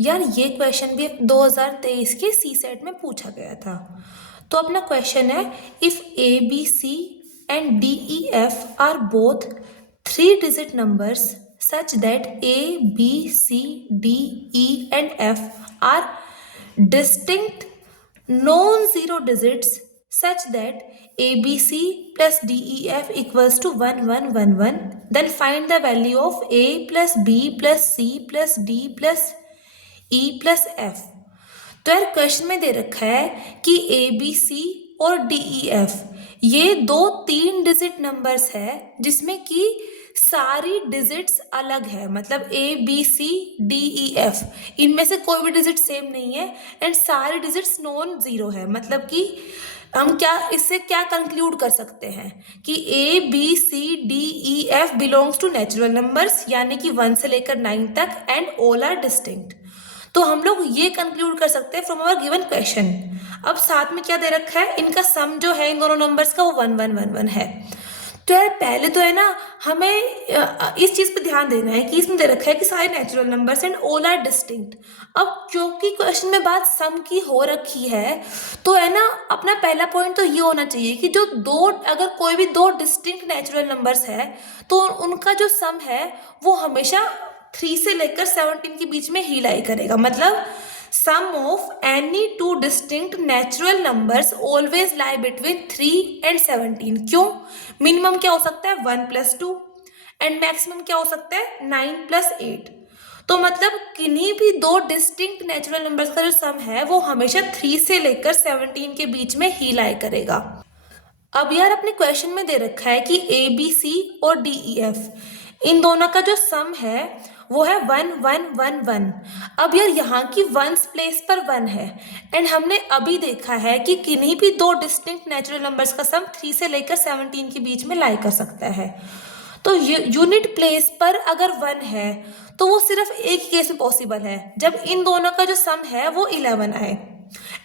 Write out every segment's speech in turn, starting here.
यार ये क्वेश्चन भी 2023 के सी सेट में पूछा गया था। तो अपना क्वेश्चन है, if A B C and D E F are both 3-digit numbers such that A, B, C, D, E and F are distinct non-zero digits such that ABC plus DEF equals to 1 1 1 1, then find the value of A plus B plus C plus D plus E plus F। तो यार question में दे रखा है कि A B सी और D E F ये दो 3-digit numbers है जिसमें कि सारी डिजिट्स अलग है, मतलब A B C D E F इनमें से कोई भी डिजिट सेम नहीं है एंड सारी डिजिट्स नॉन जीरो है। मतलब कि हम क्या इससे क्या कंक्लूड कर सकते हैं कि A B C D E F belongs to natural numbers, यानी कि 1 से लेकर 9 तक, एंड ऑल आर डिस्टिंक्ट। तो हम लोग ये कंक्लूड कर सकते हैं फ्रॉम आवर गिवन क्वेश्चन। अब साथ में क्या दे रखा है, इनका सम जो है इन दोनों नंबर्स का वो 1 1 1 1 है। तो यार पहले तो है ना हमें इस चीज पे ध्यान देना है कि इसमें दे रखा है कि सारे natural numbers and all are distinct. अब क्योंकि क्वेश्चन में बात सम की हो रखी है तो है ना अपना पहला पॉइंट तो ये होना चाहिए कि जो दो अगर कोई भी दो डिस्टिंक्ट नेचुरल नंबर्स है तो उनका जो सम है वो हमेशा 3 से लेकर 17 के बीच में ही लाई करेगा। मतलब sum of any two distinct natural numbers always lie between 3 and 17। क्यों? मिनिमम क्या हो सकता है 1 + 2 एंड मैक्सिमम क्या हो सकता है 9 + 8। तो मतलब किन्हीं भी दो डिस्टिंक्ट नेचुरल नंबर्स का जो सम है वो हमेशा 3 से लेकर 17 के बीच में ही लाई करेगा। अब यार अपने क्वेश्चन में दे रखा है कि ए बी सी और डी ई एफ इन दोनों का जो सम है वो है 1 1 1 1। अब यार यहाँ की वंस प्लेस पर 1 है एंड हमने अभी देखा है कि किन्हीं भी दो डिस्टिंक्ट नेचुरल नंबर्स का सम 3 से लेकर 17 के बीच में लाई कर सकता है। तो यूनिट प्लेस पर अगर 1 है तो वो सिर्फ एक ही केस में पॉसिबल है, जब इन दोनों का जो सम है वो 11 आए,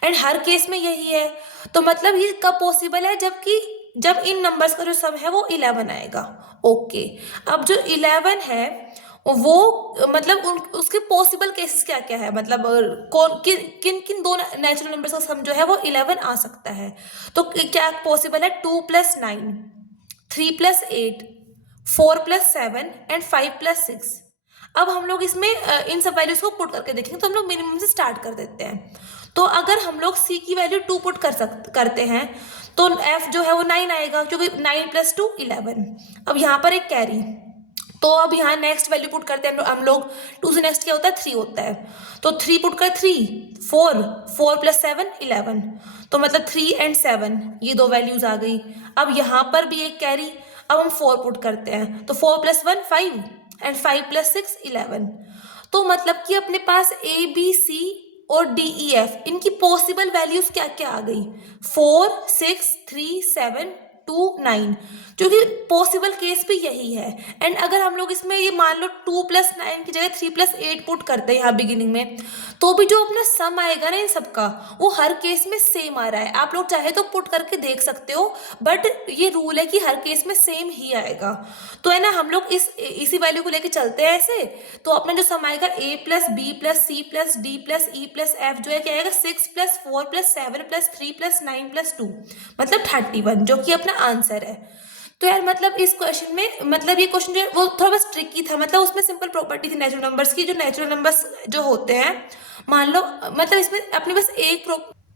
एंड हर केस में यही है। तो मतलब ये कब पॉसिबल है, जब इन नंबर्स का जो सम है वो 11 आएगा। ओके, अब जो 11 है वो मतलब उसके पॉसिबल केसेस क्या क्या है, मतलब कौन किन किन दो नेचुरल नंबर्स का सम जो है वो 11 आ सकता है। तो क्या पॉसिबल है, 2 + 9, 3 + 8, 4 + 7 एंड 5 + 6। अब हम लोग इसमें इन सब वैल्यूज को पुट करके देखेंगे। तो हम लोग मिनिमम से स्टार्ट कर देते हैं। तो अगर हम लोग c की वैल्यू 2 पुट करते हैं तो f जो है वो 9 आएगा, क्योंकि 9 + 2 11। अब यहाँ पर एक कैरी, तो अब यहाँ नेक्स्ट वैल्यू पुट करते हैं हम लोग। 2 से नेक्स्ट क्या होता है 3 होता है, तो 3 पुट कर 3 4 4 + 7 11। तो मतलब 3 and 7 ये दो वैल्यूज आ गई। अब यहाँ पर भी एक कैरी, अब हम 4 पुट करते हैं तो 4 + 1 5 एंड 5 + 6 11। तो मतलब कि अपने पास ए बी सी और डी ई एफ इनकी पॉसिबल वैल्यूज क्या क्या आ गई, 4 6 3 7 2 9, क्योंकि पॉसिबल केस भी यही है। एंड अगर हम लोग इसमें ये मान लो 2 + 9 की जगह 3 + 8 पुट करते हैं यहाँ बिगिनिंग में, तो भी जो अपना सम आएगा ना इन सबका वो हर केस में सेम आ रहा है। आप लोग चाहे तो पुट करके देख सकते हो, बट ये रूल है कि हर केस में सेम ही आएगा। तो है ना हम लोग इसी वैल्यू को लेके चलते हैं ऐसे। तो अपना जो सम आएगा a + b + c + d + e + f जो है क्या आएगा 6 + 4 + 7 + 3 + 9 + 2, मतलब 31, जो कि अपना आंसर है। तो यार मतलब इस क्वेश्चन में मतलब ये क्वेश्चन जो है वो थोड़ा बस ट्रिकी था। मतलब उसमें सिंपल प्रॉपर्टी थी नेचुरल नंबर्स की, जो नेचुरल नंबर्स जो होते हैं मान लो, मतलब इसमें अपने बस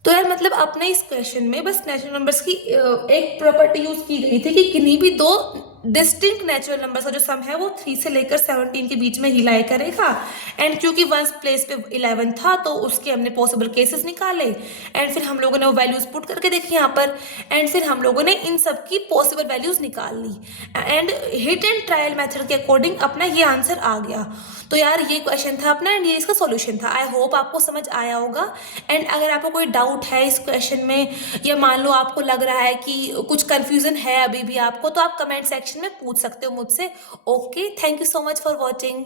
तो यार मतलब अपने इस क्वेश्चन में बस नेचुरल नंबर्स की एक प्रॉपर्टी यूज की गई थी कि किन्हीं भी दो डिस्टिंक्ट नेचुरल नंबर्स का जो सम है वो 3 से लेकर 17 के बीच में ही लाई करेगा। एंड क्योंकि वंस प्लेस पे 11 था तो उसके हमने पॉसिबल केसेस निकाले एंड फिर हम लोगों ने वो वैल्यूज पुट करके देखी यहाँ पर, एंड फिर हम लोगों ने इन सब की पॉसिबल वैल्यूज निकाल ली and hit and trial method के अकॉर्डिंग अपना ये आंसर आ गया। तो यार ये क्वेश्चन था अपना एंड ये इसका सॉल्यूशन था। आई होप आपको समझ आया होगा। एंड अगर आपको कोई डाउट है इस क्वेश्चन में, या मान लो आपको लग रहा है कि कुछ कंफ्यूजन है अभी भी आपको, तो आप कमेंट सेक्शन में पूछ सकते हो मुझसे। Okay, thank you so much for watching.